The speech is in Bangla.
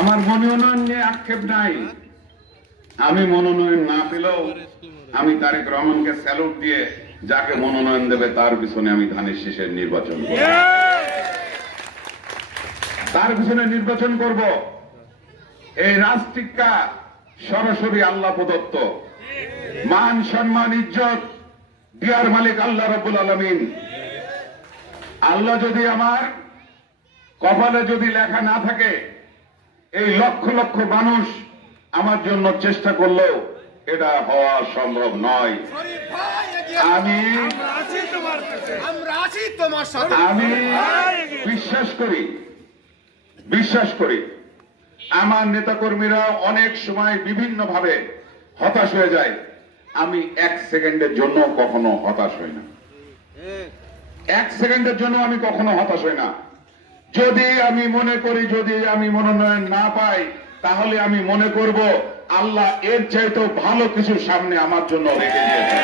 আমার মনোনয়ন নিয়ে আক্ষেপ নাই। আমি মনোনয়ন না পেলেও আমি তারেক রহমানকে স্যালুট দিয়ে যাকে মনোনয়ন দেবে তার পিছনে আমি ধানের শীষের নির্বাচন করব, তার পিছনে নির্বাচন করব। এই রাষ্ট্রিকা সরাসরি আল্লাহ প্রদত্ত, মান সম্মান ইজ্জত দিয়ার মালিক আল্লাহ রাব্বুল আলামিন। আল্লাহ যদি আমার কপালে যদি লেখা না থাকে, এই লক্ষ লক্ষ মানুষ আমার জন্য চেষ্টা করলেও এটা হওয়া সম্ভব নয়। আমি বিশ্বাস করি আমার নেতাকর্মীরা অনেক সময় বিভিন্ন ভাবে হতাশ হয়ে যায়। আমি এক সেকেন্ডের জন্য কখনো হতাশ হই না, এক সেকেন্ডের জন্য আমি কখনো হতাশ হই না। যদি আমি মনে করি যদি আমি মনোনয়ন না পাই, তাহলে আমি মনে করব আল্লাহ এর চাইতেও ভালো কিছু সামনে আমার জন্য রেখে দিয়েছে।